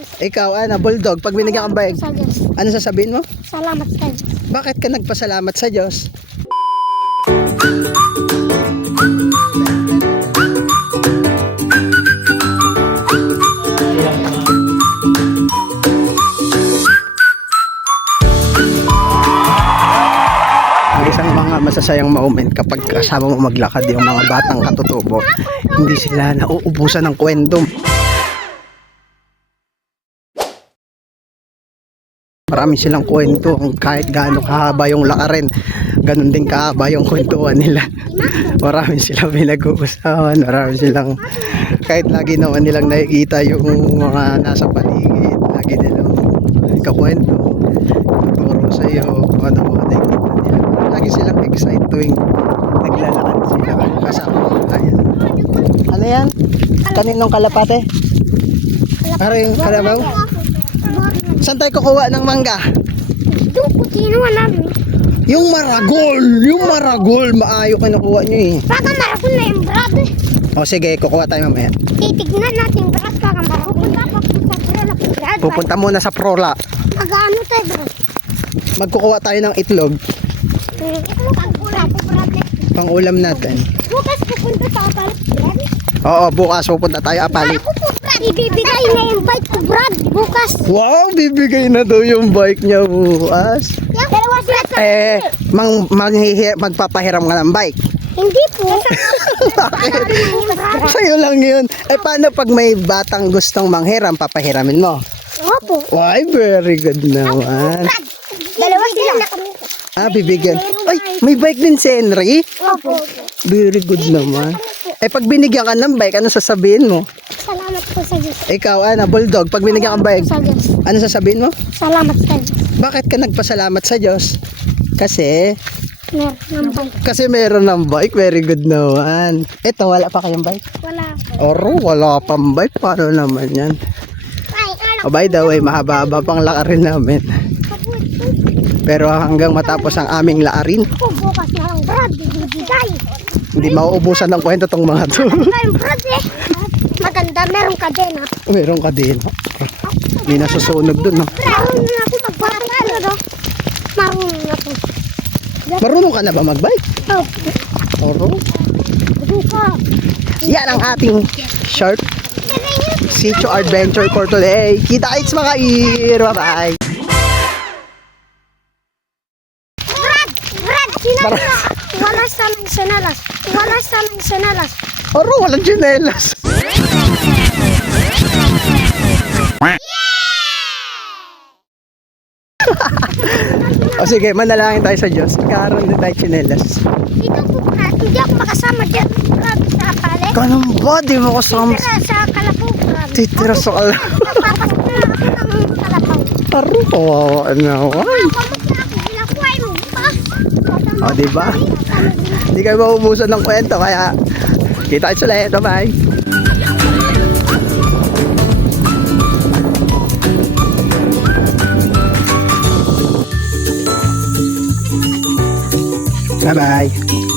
Diyos. Ikaw, bulldog, pag binigyan kang bayag, Sa Diyos. ano sasabihin mo? Salamat sa Diyos. Bakit ka nagpasalamat sa Diyos? Ang isang mga masasayang moment kapag kasama mo maglakad yung mga batang katutubo, hindi sila nauubusan ng kwento. Marami silang kwento, kahit gaano kahaba yung lakarin, ganun din kahaba yung kwentuhan nila. Marami silang pinag-uusapan, marami silang, kahit lagi naman nilang nakikita yung mga nasa paligid, lagi nilang ikakwento, turo sa iyo kung ano mo nakikita nila. Lagi silang excited tuwing naglalakad sila kasama. Ayan. Ano yan? Kaninong kalapate? Parang kalabaw? Saan tayo kukuha ng mangga? Yung kutino namin. Yung maragol, maayo kinukuha nyo eh. Baka marapon na yung brad eh. O sige, kukuha tayo mamaya. Titignan natin yung brad. Baka marapon na brad. Pupunta muna sa Prola. Mag-ano tayo bro? Magkukuha tayo ng itlog, Brad. pang ulam natin. Bukas pupunta sa Apal. Brad. Oo, bukas pupunta tayo Apalit. Ako po Brad. Ibibigay na yung bike ko Brad. Bukas. Wow, bibigay na daw yung bike niya bukas. Dalawa sila sa... Magpapahiram ka ng bike. Hindi po. Bakit? Sa'yo lang yun. Paano pag may batang gustong manghiram, papahiramin mo? Opo. Why, very good naman. Dalawa sila. Bibigyan. Ay, may bike din si Henry. Opo. Very good naman. Pag binigyan ka ng bike, ano sasabihin mo? Salamat po sa Diyos. Ikaw, bulldog, pag binigyan kang bike, Sa Diyos. ano sasabihin mo? Salamat sa Diyos. Bakit ka nagpasalamat sa Diyos? Kasi Meron ng bike. meron ng bike. Very good naman. Ito, wala pa kayong bike? Wala po. Oro, wala pang bike. Paano naman yan? By the way, mahaba-haba pang lakarin namin. Pero hanggang matapos ang aming laarin, Bukas na lang Brad. Bibigay. hindi mauubusan ng kwento tong mga to. Ayun Brad eh. Maganda. Meron ka din ha. Meron ka din. Hindi nasusunog dun. No? Marunong na ako magpapalo no. Marunong na ako. Marunong ka na ba magbike? Oro. Bukas. Yan ang ating short Sitio Adventure for today. Kita-kits mga ear. Bye-bye. Brad, wala sa ng senalas. Wala sa ng senalas. Oro, walang tsinelas. O sige, manalangin tayo sa Diyos. Karoon din tayo tsinelas. Dito po Brad. Hindi ako makasama dyan Brad sa pale. Ganun ba? Di mo kasama. Titira sa kalapaw Brad. Titira sa kalapaw. Papasok na ako ng kalapaw. Aro, kawawa naman. Ginakuhay mo ba? O, diba? Hindi kayo maubusan ng kwento, kaya kita-kits ulit. Bye-bye. Bye-bye.